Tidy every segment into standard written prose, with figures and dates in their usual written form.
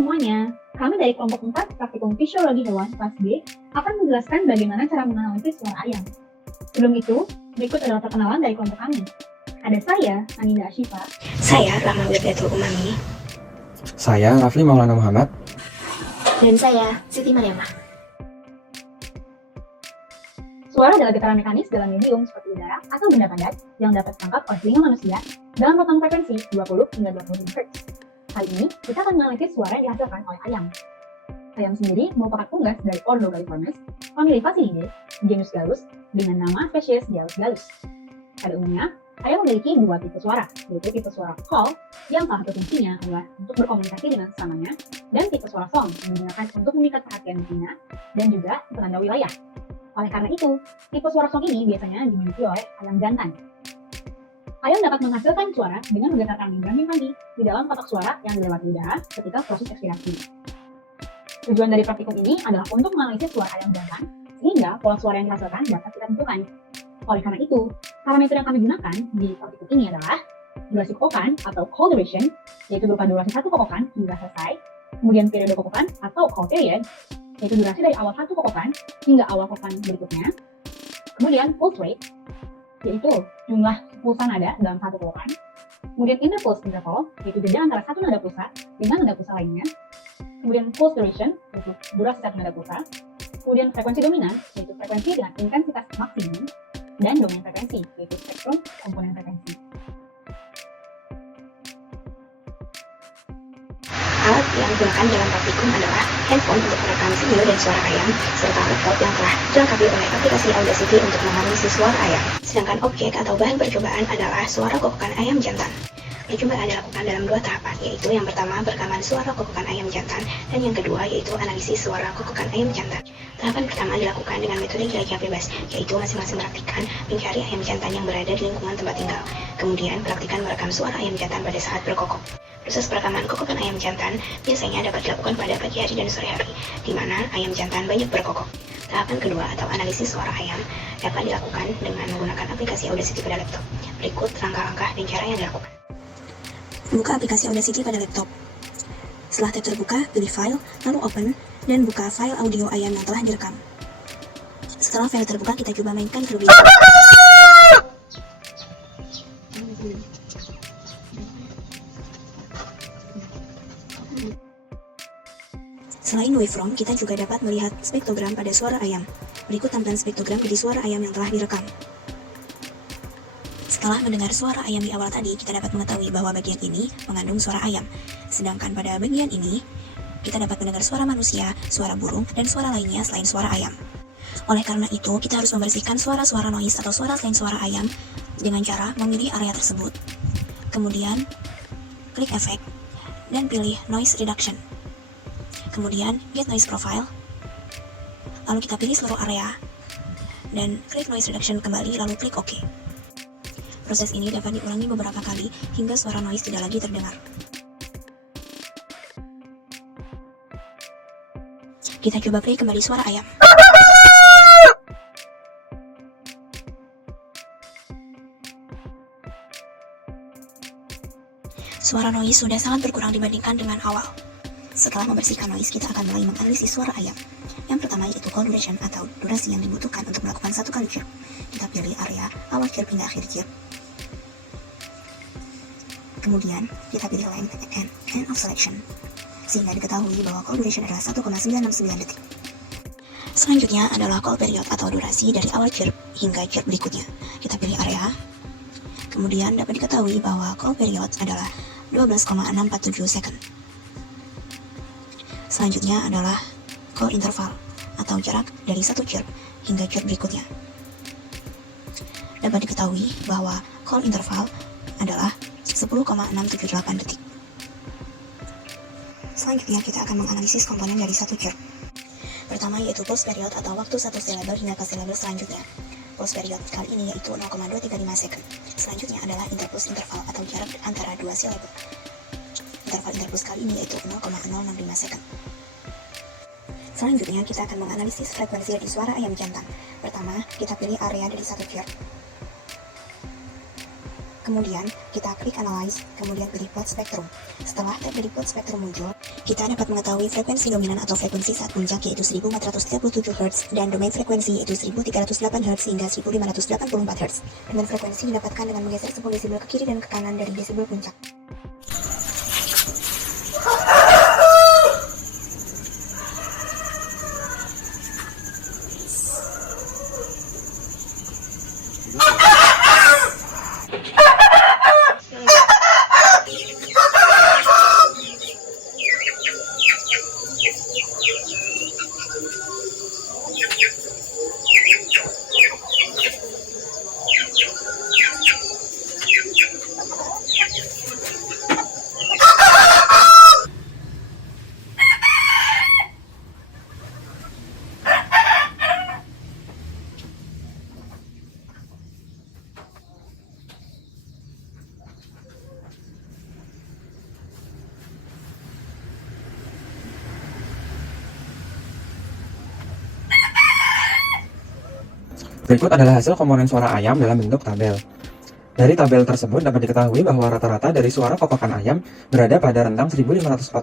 semuanya, kami dari kelompok 4 Praktikum Fisiologi Hewan kelas B akan menjelaskan bagaimana cara menganalisis suara ayam. Sebelum itu, berikut adalah perkenalan dari kelompok kami. Ada saya, Aninda Ashifa. Saya, Rahma Wirdatul Umami. Saya, Rafli Maulana Muhammad. Dan saya, Siti Mariamah. Suara adalah getaran mekanis dalam medium seperti udara atau benda padat yang dapat ditangkap oleh telinga manusia dalam rentang frekuensi 20 hingga 25 Hz. Kali ini, kita akan menganalisis suara yang dihasilkan oleh ayam. Ayam sendiri merupakan unggas dari Ordo Galliformes, famili Phasilidae, genus Gallus, dengan nama spesies Gallus gallus. Pada umumnya, ayam memiliki dua tipe suara, yaitu tipe suara call yang salah satu fungsinya adalah untuk berkomunikasi dengan sesamanya, dan tipe suara song yang digunakan untuk memikat perhatian betina dan juga penanda wilayah. Oleh karena itu, tipe suara song ini biasanya dimiliki oleh ayam jantan. Ayam dapat menghasilkan suara dengan menggetarkan membran timpani di dalam kotak suara yang dilewati udara ketika proses ekspirasi. Tujuan dari praktikum ini adalah untuk menganalisis suara ayam jantan, sehingga pola suara yang dihasilkan dapat kita tentukan. Oleh karena itu, parameter yang kami gunakan di praktikum ini adalah durasi kokokan atau call duration, yaitu berupa durasi satu kokokan hingga selesai, kemudian periode kokokan atau call period, yaitu durasi dari awal satu kokokan hingga awal kokokan berikutnya, kemudian pulse rate, yaitu jumlah pulsa nada dalam satu kokokan, kemudian interpulse interval, yaitu jeda antara satu nada pulsa dengan nada pulsa lainnya, kemudian pulse duration, yaitu durasi satu nada pulsa, kemudian frekuensi dominan, yaitu frekuensi dengan intensitas maksimum, dan domain frekuensi, yaitu spektrum komponen frekuensi. Alat yang digunakan dalam praktikum adalah handphone untuk merekam video dan suara ayam, serta laptop yang telah dilengkapi oleh aplikasi Audacity untuk menganalisis suara ayam. Sedangkan objek atau bahan percobaan adalah suara kokokan ayam jantan. Percobaan dilakukan dalam dua tahapan, yaitu yang pertama berekaman suara kokokan ayam jantan, dan yang kedua yaitu analisis suara kokokan ayam jantan. Tahapan pertama dilakukan dengan metode jelajah bebas, yaitu masing-masing praktikan mencari ayam jantan yang berada di lingkungan tempat tinggal. Kemudian praktikan merekam suara ayam jantan pada saat berkokok. Proses perekaman kokokan ayam jantan biasanya dapat dilakukan pada pagi hari dan sore hari, di mana ayam jantan banyak berkokok. Tahapan kedua atau analisis suara ayam dapat dilakukan dengan menggunakan aplikasi Audacity pada laptop. Berikut langkah-langkah dan cara yang dilakukan. Buka aplikasi Audacity pada laptop. Setelah tab terbuka, pilih file, lalu open, dan buka file audio ayam yang telah direkam. Setelah file terbuka, kita coba mainkan terlebih dahulu. Selain waveform, kita juga dapat melihat spektrogram pada suara ayam. Berikut tampilan spektrogram dari suara ayam yang telah direkam. Setelah mendengar suara ayam di awal tadi, kita dapat mengetahui bahwa bagian ini mengandung suara ayam. Sedangkan pada bagian ini, kita dapat mendengar suara manusia, suara burung, dan suara lainnya selain suara ayam. Oleh karena itu, kita harus membersihkan suara-suara noise atau suara selain suara ayam dengan cara memilih area tersebut. Kemudian, klik efek, dan pilih noise reduction. Kemudian, get noise profile. Lalu kita pilih seluruh area, dan klik noise reduction kembali, lalu klik OK. Proses ini dapat diulangi beberapa kali hingga suara noise tidak lagi terdengar. Kita coba play kembali suara ayam. Suara noise sudah sangat berkurang dibandingkan dengan awal. Setelah membersihkan noise, kita akan mulai menganalisis suara ayam. Yang pertama yaitu call duration atau durasi yang dibutuhkan untuk melakukan satu kali chirp. Kita pilih area awal chirp hingga akhir chirp. Kemudian, kita pilih length and end of selection, sehingga diketahui bahwa call duration adalah 1,969 detik. Selanjutnya adalah call period atau durasi dari awal chirp hingga chirp berikutnya. Kita pilih area. Kemudian dapat diketahui bahwa call period adalah 12,647 second. Selanjutnya adalah call interval atau jarak dari satu chirp hingga chirp berikutnya. Dapat diketahui bahwa call interval adalah 10,678 detik. Selanjutnya kita akan menganalisis komponen dari satu chirp. Pertama yaitu pulse period atau waktu satu syllable hingga ke syllable selanjutnya. Pulse period kali ini yaitu 0,235 second. Selanjutnya adalah interpulse interval atau jarak antara dua syllable. Interval interpulse kali ini yaitu 0,065 second. Selanjutnya kita akan menganalisis frekuensi dari suara ayam jantan. Pertama, kita pilih area dari satu chirp. Kemudian kita klik Analyze, kemudian pilih Plot Spectrum. Setelah tab dari Plot Spectrum muncul, kita dapat mengetahui frekuensi dominan atau frekuensi saat puncak yaitu 1437 Hz dan domain frekuensi yaitu 1308 Hz hingga 1584 Hz. Dengan frekuensi didapatkan dengan menggeser 10 desibel ke kiri dan ke kanan dari desibel puncak. Berikut adalah hasil komponen suara ayam dalam bentuk tabel. Dari tabel tersebut dapat diketahui bahwa rata-rata dari suara kokokan ayam berada pada rentang 1545,5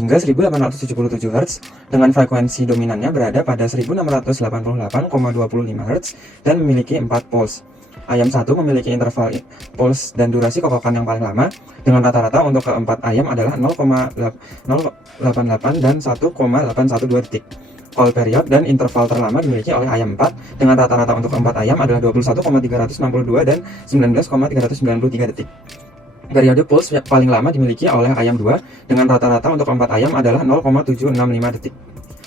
hingga 1877 Hz dengan frekuensi dominannya berada pada 1688,25 Hz dan memiliki 4 pulse. Ayam 1 memiliki interval pulse dan durasi kokokan yang paling lama dengan rata-rata untuk keempat ayam adalah 0,088 dan 1,812 detik. Call period dan interval terlama dimiliki oleh ayam 4 dengan rata-rata untuk keempat ayam adalah 21,362 dan 19,393 detik. Periode pulse paling lama dimiliki oleh ayam 2 dengan rata-rata untuk keempat ayam adalah 0,765 detik.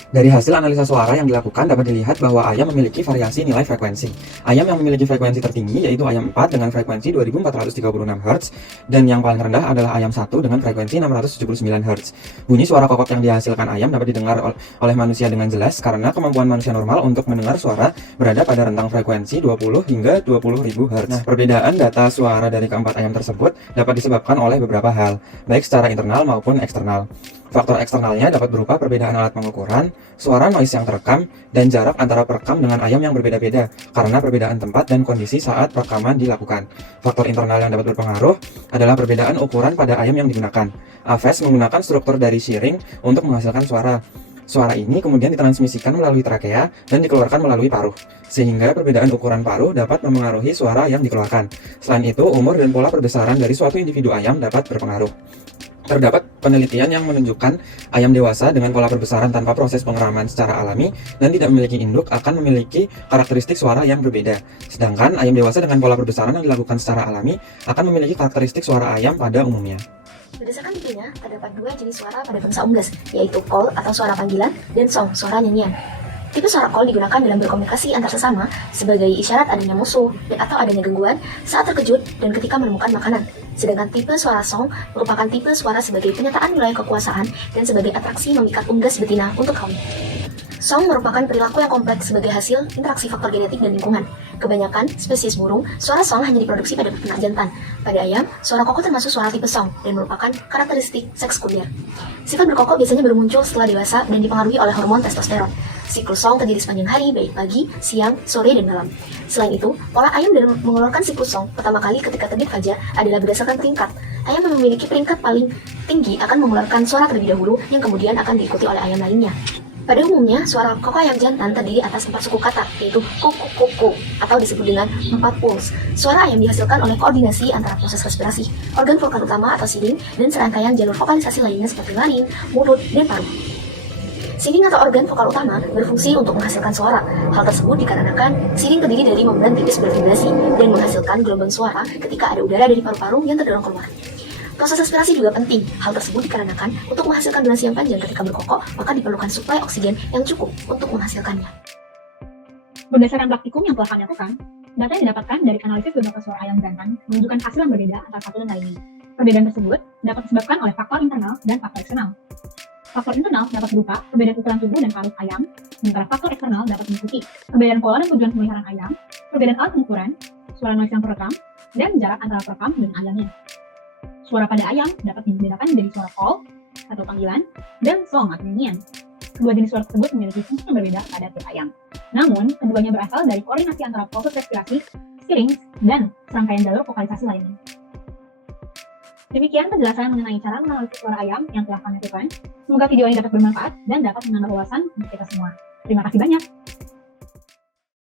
Dari hasil analisa suara yang dilakukan dapat dilihat bahwa ayam memiliki variasi nilai frekuensi. Ayam yang memiliki frekuensi tertinggi yaitu ayam 4 dengan frekuensi 2436 Hz dan yang paling rendah adalah ayam 1 dengan frekuensi 679 Hz. Bunyi suara kokok yang dihasilkan ayam dapat didengar oleh manusia dengan jelas karena kemampuan manusia normal untuk mendengar suara berada pada rentang frekuensi 20 hingga 20.000 Hz. Nah, perbedaan data suara dari keempat ayam tersebut dapat disebabkan oleh beberapa hal, baik secara internal maupun eksternal. Faktor eksternalnya dapat berupa perbedaan alat pengukuran, suara noise yang terekam, dan jarak antara perekam dengan ayam yang berbeda-beda karena perbedaan tempat dan kondisi saat perekaman dilakukan. Faktor internal yang dapat berpengaruh adalah perbedaan ukuran pada ayam yang digunakan. Aves menggunakan struktur dari shearing untuk menghasilkan suara. Suara ini kemudian ditransmisikan melalui trakea dan dikeluarkan melalui paruh, sehingga perbedaan ukuran paruh dapat memengaruhi suara yang dikeluarkan. Selain itu, umur dan pola perbesaran dari suatu individu ayam dapat berpengaruh. Terdapat penelitian yang menunjukkan ayam dewasa dengan pola perbesaran tanpa proses pengeraman secara alami dan tidak memiliki induk akan memiliki karakteristik suara yang berbeda. Sedangkan ayam dewasa dengan pola perbesaran yang dilakukan secara alami akan memiliki karakteristik suara ayam pada umumnya. Berdasarkan tipenya, terdapat dua jenis suara pada bangsa unggas, yaitu call atau suara panggilan dan song, suara nyanyian. Tipe suara call digunakan dalam berkomunikasi antar sesama sebagai isyarat adanya musuh atau adanya gangguan saat terkejut dan ketika menemukan makanan. Sedangkan tipe suara song merupakan tipe suara sebagai penyataan wilayah kekuasaan dan sebagai atraksi memikat unggas betina untuk kawin. Song merupakan perilaku yang kompleks sebagai hasil interaksi faktor genetik dan lingkungan. Kebanyakan spesies burung, suara song hanya diproduksi pada peternak jantan. Pada ayam, suara kokok termasuk suara tipe song dan merupakan karakteristik seks sekunder. Sifat berkokok biasanya baru muncul setelah dewasa dan dipengaruhi oleh hormon testosteron. Siklus song terjadi sepanjang hari, baik pagi, siang, sore, dan malam. Selain itu, pola ayam dalam mengeluarkan siklus song pertama kali ketika terbit fajar adalah berdasarkan peringkat. Ayam yang memiliki peringkat paling tinggi akan mengeluarkan suara terlebih dahulu yang kemudian akan diikuti oleh ayam lainnya. Pada umumnya, suara kokok ayam jantan terdiri atas 4 suku kata, yaitu kuku-kuku, atau disebut dengan 4 puls. Suara ayam dihasilkan oleh koordinasi antara proses respirasi, organ vokal utama atau siring, dan serangkaian jalur vokalisasi lainnya seperti laring, mulut, dan paru. Siring atau organ vokal utama berfungsi untuk menghasilkan suara. Hal tersebut dikarenakan siring terdiri dari membran tipis bervibrasi dan menghasilkan gelombang suara ketika ada udara dari paru-paru yang terdorong keluar. Proses respirasi juga penting. Hal tersebut dikarenakan untuk menghasilkan durasi yang panjang ketika berkokok, maka diperlukan suplai oksigen yang cukup untuk menghasilkannya. Berdasarkan praktikum yang telah kami lakukan, data yang didapatkan dari analisis beberapa suara ayam jantan menunjukkan hasil yang berbeda antara satu dan lainnya. Perbedaan tersebut dapat disebabkan oleh faktor internal dan faktor eksternal. Faktor internal dapat berupa perbedaan ukuran tubuh dan paruh ayam, sementara faktor eksternal dapat meliputi perbedaan pola dan tujuan pemeliharaan ayam, perbedaan alat pengukuran, suara noise yang terekam, dan jarak antara perekam dan ayamnya. Suara pada ayam dapat dibedakan menjadi suara call atau panggilan dan song atau nyanyian. Kedua jenis suara tersebut memiliki fungsi yang berbeda pada tiap ayam. Namun, keduanya berasal dari koordinasi antara proses respirasi strings, dan serangkaian jalur vokalisasi lainnya. Demikian penjelasan mengenai cara menganalisis suara ayam yang telah kami lakukan. Semoga video ini dapat bermanfaat dan dapat menambah wawasan untuk kita semua. Terima kasih banyak.